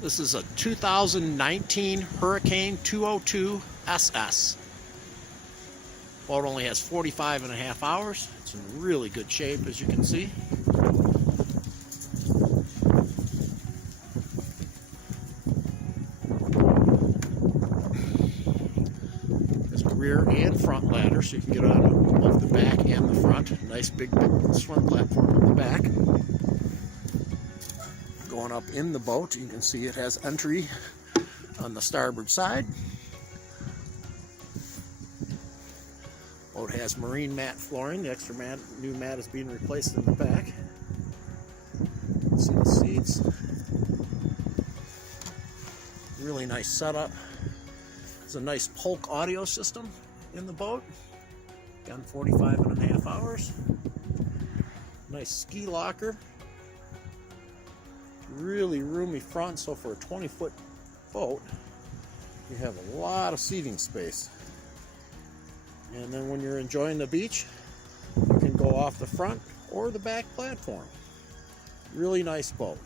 This is a 2019 Hurricane 202 SS. Boat only has 45.5 hours. It's in really good shape, as you can see. There's a rear and front ladder, so you can get on both the back and the front. Nice big swim platform in the back. Going up in the boat, you can see it has entry on the starboard side. Boat has marine mat flooring. The extra new mat is being replaced in the back. You can see the seats. Really nice setup. There's a nice Polk audio system in the boat. Again, 45.5 hours. Nice ski locker. Really roomy front, so for a 20-foot boat, you have a lot of seating space. And then when you're enjoying the beach, you can go off the front or the back platform. Really nice boat.